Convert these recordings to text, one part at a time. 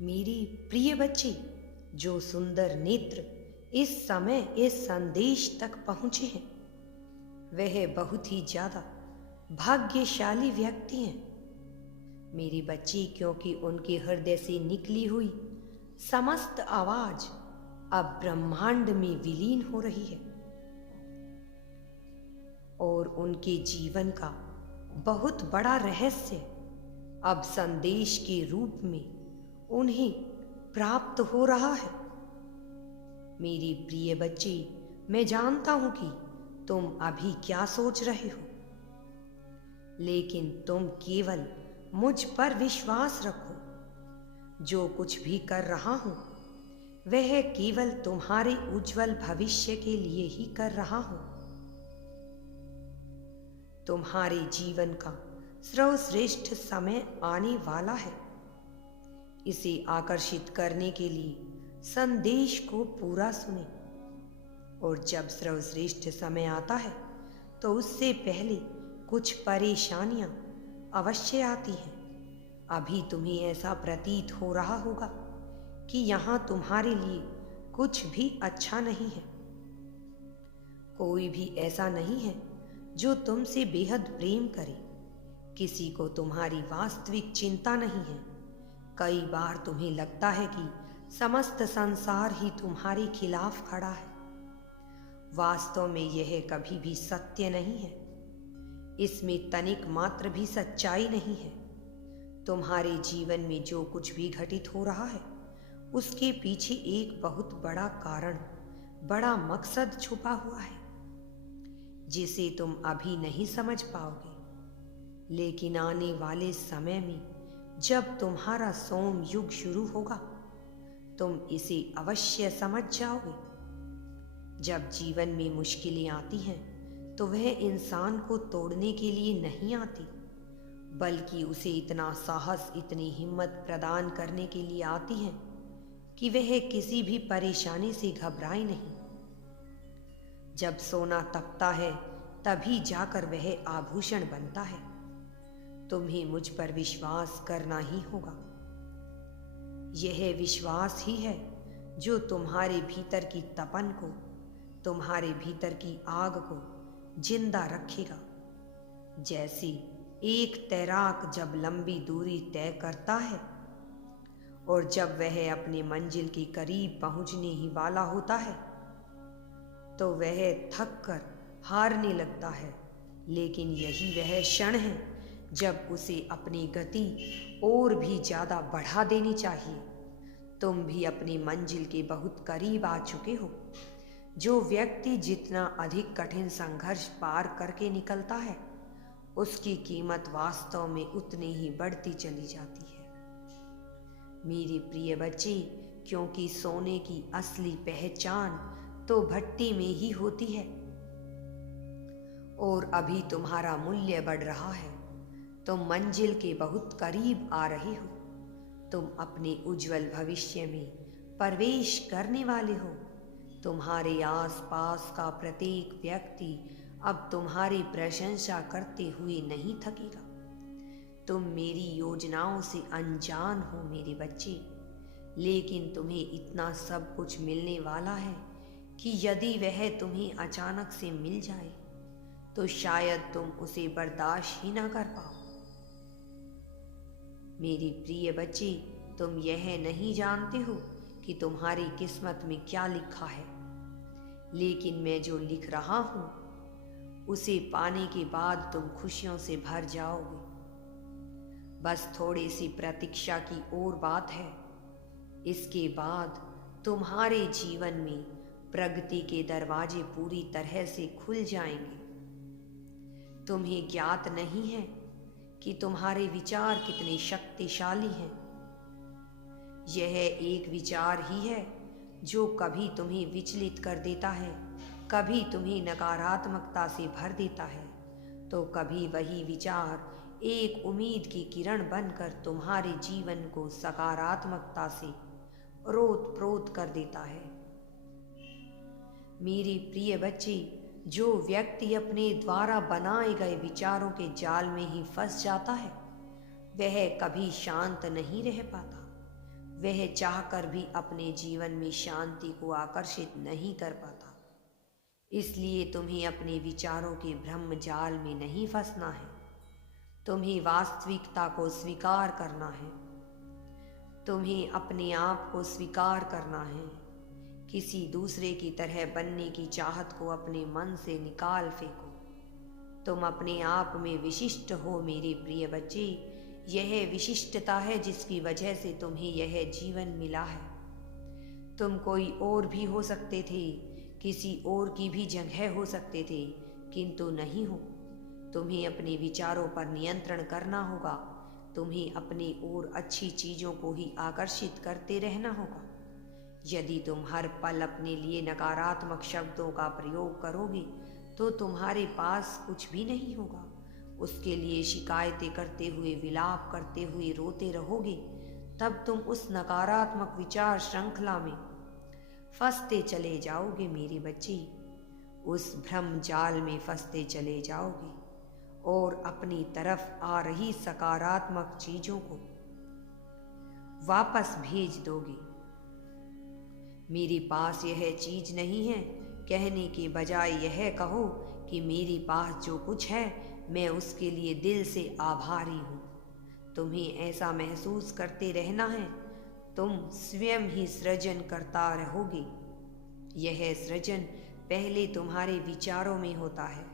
मेरी प्रिय बच्ची, जो सुंदर नेत्र इस समय इस संदेश तक पहुंचे हैं, वह बहुत ही ज्यादा भाग्यशाली व्यक्ति हैं। मेरी बच्ची, क्योंकि उनके हृदय से निकली हुई समस्त आवाज अब ब्रह्मांड में विलीन हो रही है और उनके जीवन का बहुत बड़ा रहस्य अब संदेश के रूप में उन्हें प्राप्त हो रहा है। मेरी प्रिय बच्ची, मैं जानता हूं कि तुम अभी क्या सोच रहे हो, लेकिन तुम केवल मुझ पर विश्वास रखो। जो कुछ भी कर रहा हूं वह केवल तुम्हारे उज्जवल भविष्य के लिए ही कर रहा हूं। तुम्हारे जीवन का सर्वश्रेष्ठ समय आने वाला है। इसे आकर्षित करने के लिए संदेश को पूरा सुने, और जब सर्वश्रेष्ठ समय आता है तो उससे पहले कुछ परेशानियां अवश्य आती हैं। अभी तुम्हें ऐसा प्रतीत हो रहा होगा कि यहाँ तुम्हारे लिए कुछ भी अच्छा नहीं है। कोई भी ऐसा नहीं है जो तुमसे बेहद प्रेम करे। किसी को तुम्हारी वास्तविक चिंता नहीं है। कई बार तुम्हें लगता है कि समस्त संसार ही तुम्हारे खिलाफ खड़ा है। वास्तव में यह कभी भी सत्य नहीं है। इसमें तनिक मात्र भी सच्चाई नहीं है। तुम्हारे जीवन में जो कुछ भी घटित हो रहा है उसके पीछे एक बहुत बड़ा कारण, बड़ा मकसद छुपा हुआ है, जिसे तुम अभी नहीं समझ पाओगे। लेकिन आने वाले समय में जब तुम्हारा सोम युग शुरू होगा, तुम इसे अवश्य समझ जाओगे। जब जीवन में मुश्किलें आती हैं तो वह इंसान को तोड़ने के लिए नहीं आती, बल्कि उसे इतना साहस, इतनी हिम्मत प्रदान करने के लिए आती हैं कि वह किसी भी परेशानी से घबराए नहीं। जब सोना तपता है तभी जाकर वह आभूषण बनता है। तुम्हें मुझ पर विश्वास करना ही होगा। यह विश्वास ही है जो तुम्हारे भीतर की तपन को, तुम्हारे भीतर की आग को जिंदा रखेगा। जैसे एक तैराक जब लंबी दूरी तय करता है और जब वह अपने मंजिल के करीब पहुंचने ही वाला होता है तो वह थक कर हारने लगता है, लेकिन यही वह क्षण है जब उसे अपनी गति और भी ज्यादा बढ़ा देनी चाहिए। तुम भी अपनी मंजिल के बहुत करीब आ चुके हो। जो व्यक्ति जितना अधिक कठिन संघर्ष पार करके निकलता है, उसकी कीमत वास्तव में उतनी ही बढ़ती चली जाती है। मेरी प्रिय बच्ची, क्योंकि सोने की असली पहचान तो भट्टी में ही होती है और अभी तुम्हारा मूल्य बढ़ रहा है। तुम मंजिल के बहुत करीब आ रहे हो। तुम अपने उज्जवल भविष्य में प्रवेश करने वाले हो। तुम्हारे आसपास का प्रत्येक व्यक्ति अब तुम्हारी प्रशंसा करते हुए नहीं थकेगा। तुम मेरी योजनाओं से अनजान हो मेरे बच्चे, लेकिन तुम्हें इतना सब कुछ मिलने वाला है कि यदि वह तुम्हें अचानक से मिल जाए तो शायद तुम उसे बर्दाश्त ही ना कर पाओ। मेरी प्रिय बच्ची, तुम यह नहीं जानते हो कि तुम्हारी किस्मत में क्या लिखा है, लेकिन मैं जो लिख रहा हूं उसे पाने के बाद तुम खुशियों से भर जाओगे। बस थोड़ी सी प्रतीक्षा की और बात है। इसके बाद तुम्हारे जीवन में प्रगति के दरवाजे पूरी तरह से खुल जाएंगे। तुम्हें ज्ञात नहीं है कि तुम्हारे विचार कितने शक्तिशाली हैं। यह एक विचार ही है जो कभी तुम्हें विचलित कर देता है, कभी तुम्हें नकारात्मकता से भर देता है, तो कभी वही विचार एक उम्मीद की किरण बनकर तुम्हारे जीवन को सकारात्मकता से ओतप्रोत कर देता है। मेरी प्रिय बच्ची, जो व्यक्ति अपने द्वारा बनाए गए विचारों के जाल में ही फंस जाता है, वह कभी शांत नहीं रह पाता। वह चाहकर भी अपने जीवन में शांति को आकर्षित नहीं कर पाता। इसलिए तुम्हें अपने विचारों के भ्रम जाल में नहीं फंसना है। तुम्हें वास्तविकता को स्वीकार करना है। तुम्हें अपने आप को स्वीकार करना है। किसी दूसरे की तरह बनने की चाहत को अपने मन से निकाल फेंको। तुम अपने आप में विशिष्ट हो मेरे प्रिय बच्चे। यह विशिष्टता है जिसकी वजह से तुम्हें यह जीवन मिला है। तुम कोई और भी हो सकते थे, किसी और की भी जगह हो सकते थे, किंतु नहीं हो। तुम्हें अपने विचारों पर नियंत्रण करना होगा। तुम्हें अपनी ओर अच्छी चीज़ों को ही आकर्षित करते रहना होगा। यदि तुम हर पल अपने लिए नकारात्मक शब्दों का प्रयोग करोगे तो तुम्हारे पास कुछ भी नहीं होगा। उसके लिए शिकायतें करते हुए, विलाप करते हुए रोते रहोगे, तब तुम उस नकारात्मक विचार श्रृंखला में फंसते चले जाओगे मेरे बच्चे। उस भ्रम जाल में फंसते चले जाओगे और अपनी तरफ आ रही सकारात्मक चीजों को वापस भेज दोगे। मेरे पास यह चीज नहीं है कहने के बजाय यह कहो कि मेरे पास जो कुछ है मैं उसके लिए दिल से आभारी हूँ। तुम्हें ऐसा महसूस करते रहना है। तुम स्वयं ही सृजन करता रहोगे। यह सृजन पहले तुम्हारे विचारों में होता है,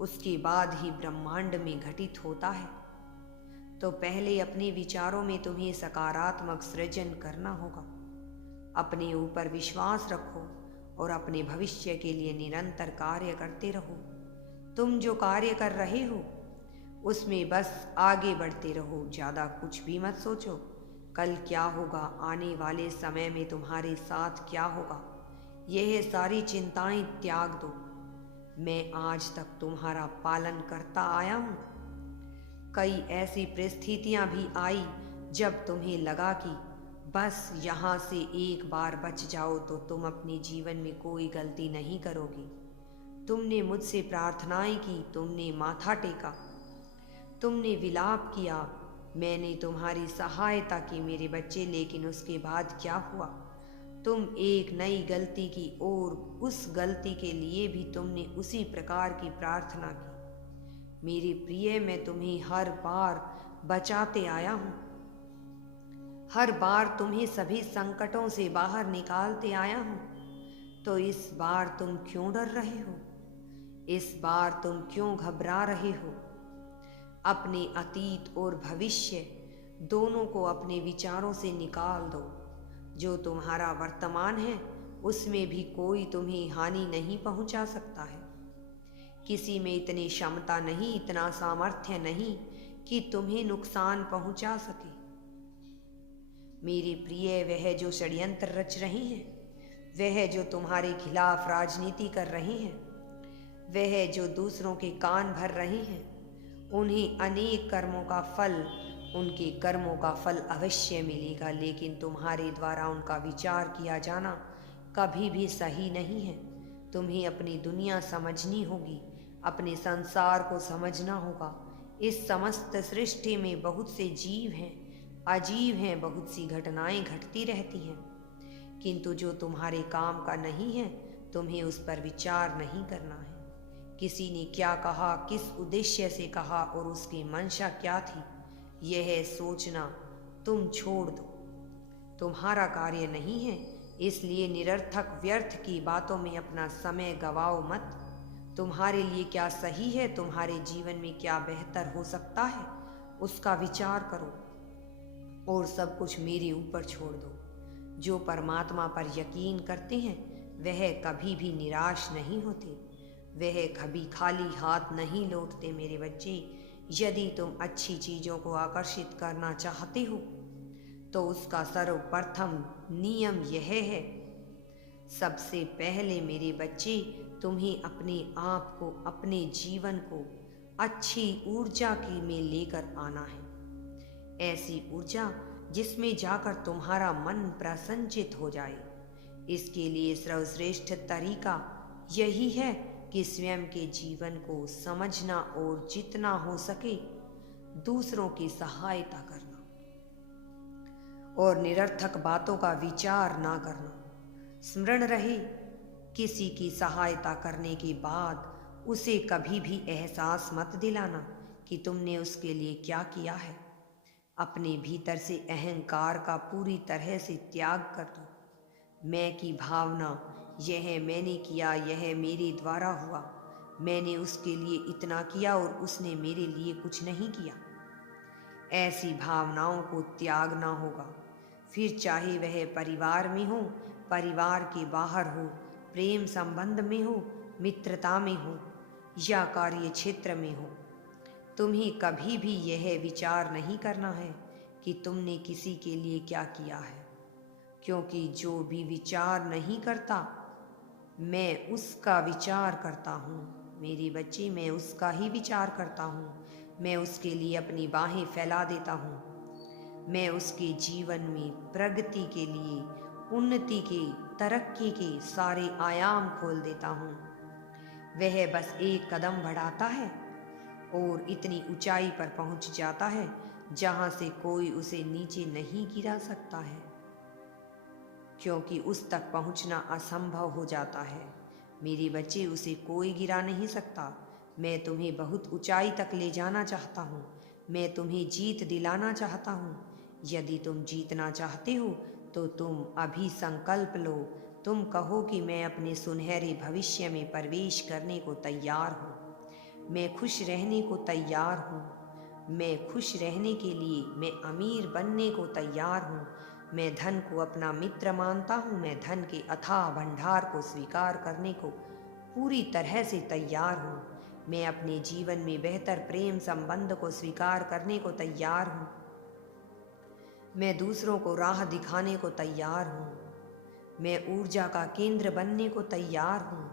उसके बाद ही ब्रह्मांड में घटित होता है। तो पहले अपने विचारों में तुम्हें सकारात्मक सृजन करना होगा। अपने ऊपर विश्वास रखो और अपने भविष्य के लिए निरंतर कार्य करते रहो। तुम जो कार्य कर रहे हो उसमें बस आगे बढ़ते रहो। ज़्यादा कुछ भी मत सोचो। कल क्या होगा, आने वाले समय में तुम्हारे साथ क्या होगा, यह सारी चिंताएं त्याग दो। मैं आज तक तुम्हारा पालन करता आया हूँ। कई ऐसी परिस्थितियां भी आई जब तुम्हें लगा कि बस यहाँ से एक बार बच जाओ तो तुम अपने जीवन में कोई गलती नहीं करोगे। तुमने मुझसे प्रार्थनाएं की, तुमने माथा टेका, तुमने विलाप किया, मैंने तुम्हारी सहायता की मेरे बच्चे। लेकिन उसके बाद क्या हुआ? तुम एक नई गलती की और उस गलती के लिए भी तुमने उसी प्रकार की प्रार्थना की। मेरे प्रिय, मैं तुम्हें हर बार बचाते आया हूँ। हर बार तुम्हें सभी संकटों से बाहर निकालते आया हूँ। तो इस बार तुम क्यों डर रहे हो? इस बार तुम क्यों घबरा रहे हो? अपने अतीत और भविष्य दोनों को अपने विचारों से निकाल दो। जो तुम्हारा वर्तमान है उसमें भी कोई तुम्हें हानि नहीं पहुंचा सकता है। किसी में इतनी क्षमता नहीं, इतना सामर्थ्य नहीं कि तुम्हें नुकसान पहुंचा सके। मेरे प्रिय, वह जो षड्यंत्र रच रही हैं, वह जो तुम्हारे खिलाफ राजनीति कर रही हैं, वह जो दूसरों के कान भर रही हैं, उन्हें अनेक कर्मों का फल, उनके कर्मों का फल अवश्य मिलेगा। लेकिन तुम्हारे द्वारा उनका विचार किया जाना कभी भी सही नहीं है। तुम्हें अपनी दुनिया समझनी होगी, अपने संसार को समझना होगा। इस समस्त सृष्टि में बहुत से जीव हैं, अजीब हैं, बहुत सी घटनाएं घटती रहती हैं, किंतु जो तुम्हारे काम का नहीं है तुम्हें उस पर विचार नहीं करना है। किसी ने क्या कहा, किस उद्देश्य से कहा और उसकी मंशा क्या थी, यह सोचना तुम छोड़ दो। तुम्हारा कार्य नहीं है, इसलिए निरर्थक व्यर्थ की बातों में अपना समय गवाओ मत। तुम्हारे लिए क्या सही है, तुम्हारे जीवन में क्या बेहतर हो सकता है, उसका विचार करो और सब कुछ मेरे ऊपर छोड़ दो। जो परमात्मा पर यकीन करते हैं वह कभी भी निराश नहीं होते, वह कभी खाली हाथ नहीं लौटते मेरे बच्चे। यदि तुम अच्छी चीज़ों को आकर्षित करना चाहते हो तो उसका सर्वप्रथम नियम यह है, सबसे पहले मेरे बच्चे, तुम्हें अपने आप को, अपने जीवन को अच्छी ऊर्जा की में लेकर आना है। ऐसी ऊर्जा जिसमें जाकर तुम्हारा मन प्रसन्नचित हो जाए। इसके लिए सर्वश्रेष्ठ तरीका यही है कि स्वयं के जीवन को समझना और जितना हो सके दूसरों की सहायता करना। और निरर्थक बातों का विचार ना करना। स्मरण रहे, किसी की सहायता करने के बाद उसे कभी भी एहसास मत दिलाना कि तुमने उसके लिए क्या किया है। अपने भीतर से अहंकार का पूरी तरह से त्याग कर दो। मैं की भावना, यह मैंने किया, यह मेरे द्वारा हुआ, मैंने उसके लिए इतना किया और उसने मेरे लिए कुछ नहीं किया, ऐसी भावनाओं को त्यागना होगा। फिर चाहे वह परिवार में हो, परिवार के बाहर हो, प्रेम संबंध में हो, मित्रता में हो या कार्य क्षेत्र में हो, तुम्हें कभी भी यह विचार नहीं करना है कि तुमने किसी के लिए क्या किया है, क्योंकि जो भी विचार नहीं करता, मैं उसका विचार करता हूँ। मेरे बच्चे, मैं उसका ही विचार करता हूँ। मैं उसके लिए अपनी बाहें फैला देता हूँ। मैं उसके जीवन में प्रगति के लिए, उन्नति के, तरक्की के सारे आयाम खोल देता हूँ। वह बस एक कदम बढ़ाता है और इतनी ऊंचाई पर पहुंच जाता है जहां से कोई उसे नीचे नहीं गिरा सकता है, क्योंकि उस तक पहुंचना असंभव हो जाता है। मेरे बच्चे, उसे कोई गिरा नहीं सकता। मैं तुम्हें बहुत ऊंचाई तक ले जाना चाहता हूँ। मैं तुम्हें जीत दिलाना चाहता हूँ। यदि तुम जीतना चाहते हो तो तुम अभी संकल्प लो। तुम कहो कि मैं अपने सुनहरे भविष्य में प्रवेश करने को तैयार हूँ। मैं खुश रहने को तैयार हूँ। मैं खुश रहने के लिए, मैं अमीर बनने को तैयार हूँ। मैं धन को अपना मित्र मानता हूँ। मैं धन के अथाह भंडार को स्वीकार करने को पूरी तरह से तैयार हूँ। मैं अपने जीवन में बेहतर प्रेम संबंध को स्वीकार करने को तैयार हूँ। मैं दूसरों को राह दिखाने को तैयार हूँ। मैं ऊर्जा का केंद्र बनने को तैयार हूँ।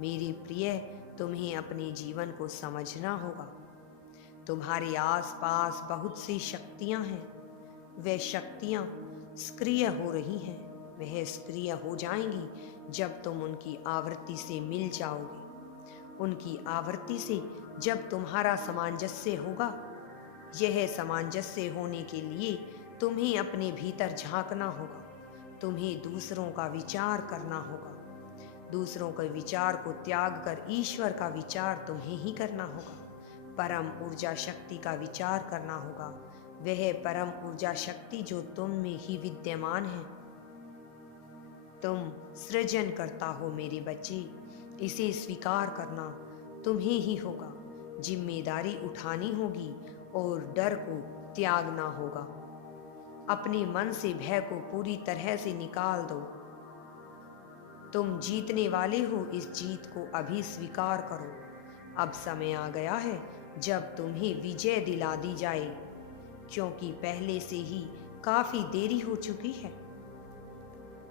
मेरे प्रिय, तुम्हें अपने जीवन को समझना होगा। तुम्हारे आसपास बहुत सी शक्तियाँ हैं। वे शक्तियाँ सक्रिय हो रही हैं। वह सक्रिय हो जाएंगी जब तुम उनकी आवृत्ति से मिल जाओगे। उनकी आवृत्ति से जब तुम्हारा सामंजस्य होगा। यह सामंजस्य होने के लिए तुम्हें अपने भीतर झांकना होगा। तुम्हें दूसरों का विचार करना होगा। दूसरों के विचार को त्याग कर ईश्वर का विचार तुम्हें ही करना होगा। परम ऊर्जा शक्ति का विचार करना होगा। वह परम ऊर्जा शक्ति जो तुम में ही विद्यमान है। तुम सृजन करता हो मेरे बच्चे, इसे स्वीकार करना तुम्हें ही होगा। जिम्मेदारी उठानी होगी और डर को त्यागना होगा। अपने मन से भय को पूरी तरह से निकाल दो। तुम जीतने वाले हो, इस जीत को अभी स्वीकार करो। अब समय आ गया है जब तुम्हें विजय दिला दी जाए, क्योंकि पहले से ही काफी देरी हो चुकी है।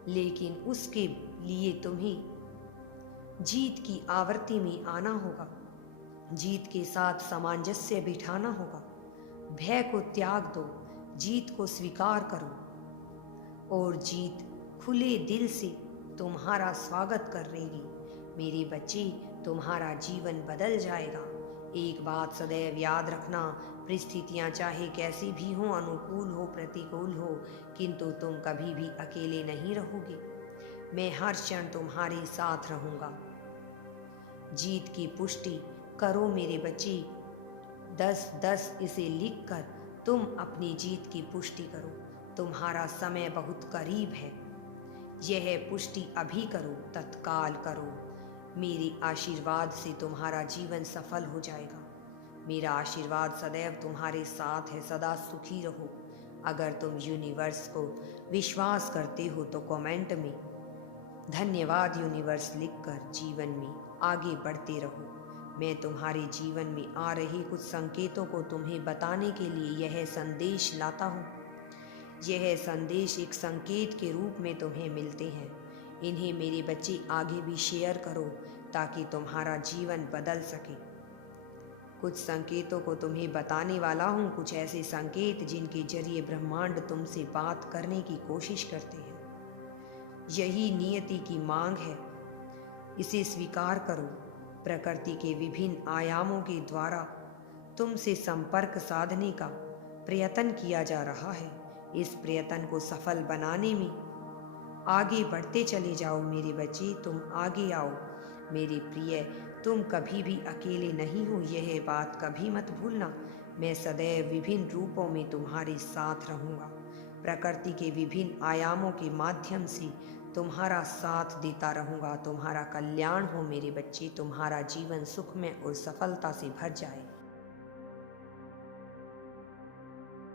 लेकिन उसके लिए तुम्हें जीत की आवृत्ति में आना होगा। जीत के साथ सामंजस्य बिठाना होगा। भय को त्याग दो, जीत को स्वीकार करो और जीत खुले दिल से तुम्हारा स्वागत करेगी। मेरे बच्चे, तुम्हारा जीवन बदल जाएगा। एक बात सदैव याद रखना, परिस्थितियां चाहे कैसी भी हो, अनुकूल हो, प्रतिकूल हो, किंतु तुम कभी भी अकेले नहीं रहोगे। मैं हर क्षण तुम्हारे साथ रहूंगा। जीत की पुष्टि करो मेरे बच्चे। 10-10 इसे लिखकर तुम अपनी जीत की पुष्टि करो। तुम्हारा समय बहुत करीब है। यह पुष्टि अभी करो, तत्काल करो। मेरे आशीर्वाद से तुम्हारा जीवन सफल हो जाएगा। मेरा आशीर्वाद सदैव तुम्हारे साथ है। सदा सुखी रहो। अगर तुम यूनिवर्स को विश्वास करते हो तो कमेंट में धन्यवाद यूनिवर्स लिखकर जीवन में आगे बढ़ते रहो। मैं तुम्हारे जीवन में आ रहे कुछ संकेतों को तुम्हें बताने के लिए यह संदेश लाता हूँ। यह संदेश एक संकेत के रूप में तुम्हें मिलते हैं। इन्हें मेरे बच्चे आगे भी शेयर करो ताकि तुम्हारा जीवन बदल सके। कुछ संकेतों को तुम्हें बताने वाला हूँ, कुछ ऐसे संकेत जिनके जरिए ब्रह्मांड तुमसे बात करने की कोशिश करते हैं। यही नियति की मांग है, इसे स्वीकार करो। प्रकृति के विभिन्न आयामों के द्वारा तुमसे संपर्क साधने का प्रयत्न किया जा रहा है। इस प्रयत्न को सफल बनाने में आगे बढ़ते चले जाओ मेरे बच्चे, तुम आगे आओ। मेरे प्रिय, तुम कभी भी अकेले नहीं हो, यह बात कभी मत भूलना। मैं सदैव विभिन्न रूपों में तुम्हारे साथ रहूँगा। प्रकृति के विभिन्न आयामों के माध्यम से तुम्हारा साथ देता रहूँगा। तुम्हारा कल्याण हो मेरे बच्चे, तुम्हारा जीवन सुख में और सफलता से भर जाए।